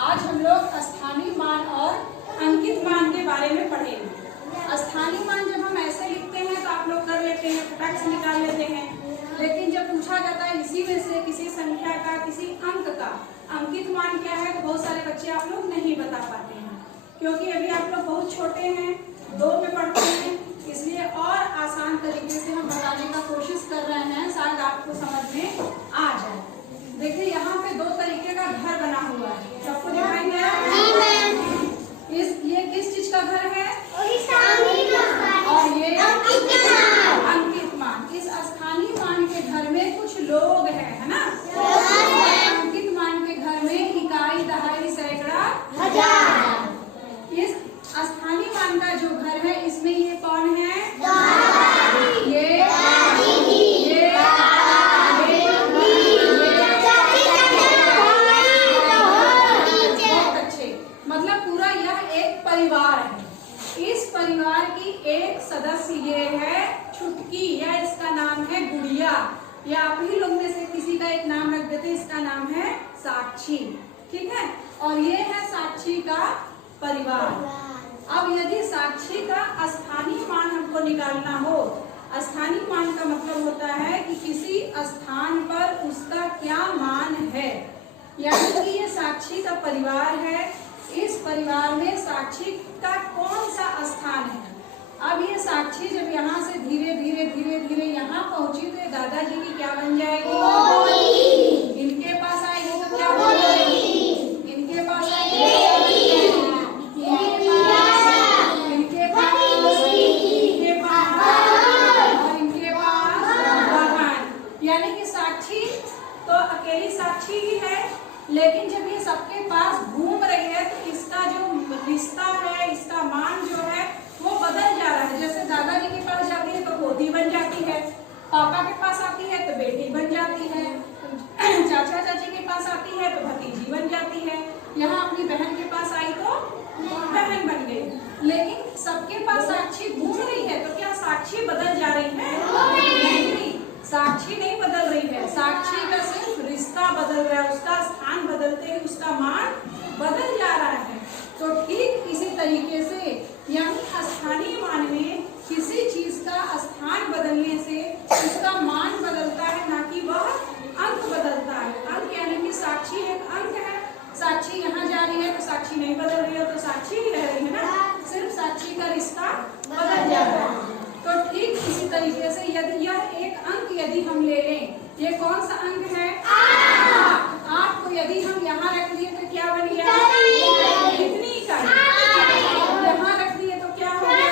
आज हम लोग स्थानीय मान और अंकित मान के बारे में पढ़ेंगे। स्थानीय मान जब हम ऐसे लिखते हैं तो आप लोग कर लेते हैं, फटाक से निकाल लेते हैं, लेकिन जब पूछा जाता है इसी में से किसी संख्या का, किसी अंक का अंकित मान क्या है, तो बहुत सारे बच्चे आप लोग नहीं बता पाते हैं, क्योंकि अभी आप लोग बहुत छोटे हैं, 2 में पढ़ते हैं, इसलिए और आसान तरीके से हम बताने का कोशिश कर रहे हैं, शायद आपको समझ में आ जाए। देखिए यहाँ पे 2 तरीके का घर बना हुआ है, सबको दिखाई दे रहा है? ये किस चीज का घर है? और ये अंकित मान। इस स्थानीय मान के घर में कुछ लोग हैं, है ना? अंकित मान के घर में इकाई, दहाई, सैकड़ा, हजार। इस स्थानीय मान का जो घर है, इसमें ये कौन है? ये बहुत अच्छे, मतलब पूरा यह एक परिवार है। इस परिवार की एक सदस्य ये है छुटकी, या इसका नाम है गुड़िया, या आप ही लोग में से किसी का एक नाम रख देते, इसका नाम है साक्षी, ठीक है? और ये है साक्षी का परिवार। अब यदि साक्षी का स्थानीय मान हमको निकालना हो, स्थानीय मान का मतलब होता है कि किसी स्थान पर उसका क्या मान है, यानी कि ये साक्षी का परिवार है, इस परिवार में साक्षी का कौन सा स्थान है। अब ये साक्षी जब यहाँ से धीरे धीरे धीरे धीरे यहाँ पहुंची तो ये दादाजी की क्या बन जाएगी? इनके पास आएगी तो क्या बन जाएगी? इनके पास आएगी साक्षी ही है, लेकिन जब ये सबके पास घूम रही है तो इसका जो रिश्ता है, इसका मान जो है वो बदल जा रहा है। जैसे दादाजी के पास जाती है तो पोती बन जाती है, पापा के पास आती है तो बेटी बन जाती है, चाचा चाची के पास आती है तो भतीजी बन जाती है, यहाँ अपनी बहन के पास आई तो बहन बन गई। लेकिन सबके पास साक्षी घूम रही है तो क्या साक्षी बदल जा रही है? नहीं, साक्षी नहीं बदल रही है, साक्षी का सिर्फ रिश्ता बदल रहा है, उसका स्थान बदलते ही उसका मान बदल जा रहा है। तो ठीक इसी तरीके से यहाँ स्थानीय मान में किसी चीज का स्थान बदलने से उसका मान बदलता है, ना कि वह अंक बदलता है। अंक यानी कि साक्षी एक अंक है, साक्षी यहाँ जा रही है तो साक्षी नहीं बदल रही है, तो साक्षी ही रह रही है ना, सिर्फ साक्षी का रिश्ता बदल जा रहा है। तो ठीक इसी तरीके से यदि यह एक अंक यदि हम ले लें, ये कौन सा अंक है? 8 को यदि हम यहाँ रख दिए तो क्या बन गया? कितनी इकाई? यहाँ रख दिए तो क्या हो गया?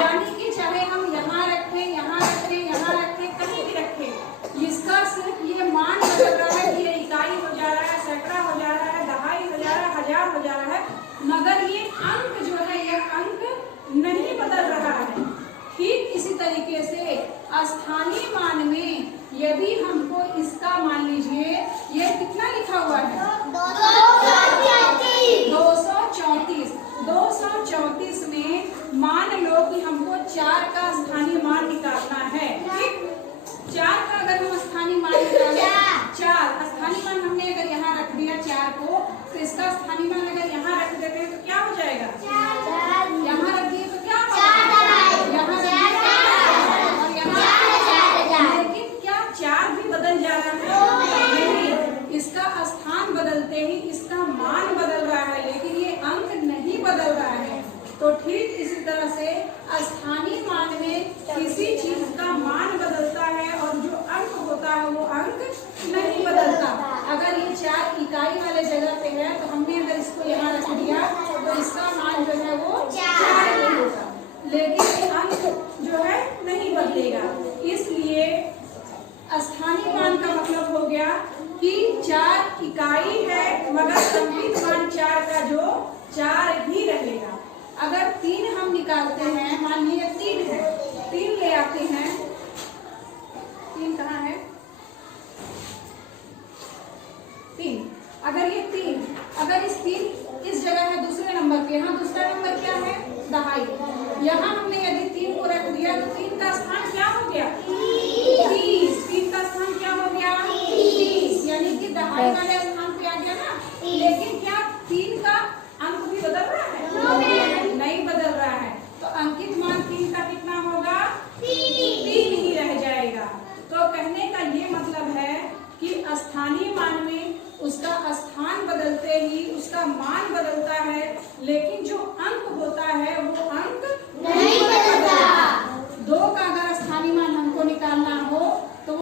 यानी कि चाहे हम यहाँ रखें, यहाँ रखें, यहाँ रखें, कहीं भी रखें, इसका सिर्फ ये मान बदल रहा है, ये इकाई हो जा रहा है, सैकड़ा हो जा रहा है, दहाई हो जा रहा है, हजार हो जा रहा है, मगर ये अंक जो है ये अंक नहीं बदल रहा है। ठीक इसी तरीके से स्थानीय मान में यदि हमको इसका मान लीजिए, ये कितना लिखा हुआ है? 234। 234 में मान लो कि हमको 4 का स्थानीय मान निकालना है, ठीक? 4 का अगर हम स्थानीय मान निकालें, 4 स्थानीय मान हमने अगर यहाँ रख दिया 4 को, तो इसका स्थानीय मान अगर यहाँ रख देते हैं तो क्या हो जाएगा? यहाँ रख दिए तो क्या होगा? यहाँ और यहाँ, लेकिन क्या 4 भी बदल जा रहा है? नहीं, इसका स्थान बदलते ही इसका मान बदल रहा है, लेकिन ये अंक नहीं बदल रहा है। तो ठीक इसी तरह से स्थानीय मान में किसी चीज का मान बदलता है और जो अंक होता है वो अंक नहीं बदलता। अगर ये 4 इकाई वाले जगह पे है तो हमने अगर इसको यहाँ रख दिया तो इसका मान जो है वो 4 ही होगा, लेकिन अंक जो है नहीं बदलेगा। इसलिए स्थानीय मान का मतलब हो गया कि 4 इकाई है, मगर अंकित मान 4 का जो 4 ही रहेगा। अगर 3 हम निकालते हैं, मान लीजिए 3 है, 3 ले आते हैं, 3 कहाँ है? 3, अगर ये 3, अगर इस 3 इस जगह है दूसरे नंबर पे, यहाँ दूसरा नंबर क्या है? दहाई। यहाँ हमने यदि 3 को रख दिया तो 3 का स्थान क्या हो गया? 30। 3 का स्थान क्या हो गया? इसका मान बदलता है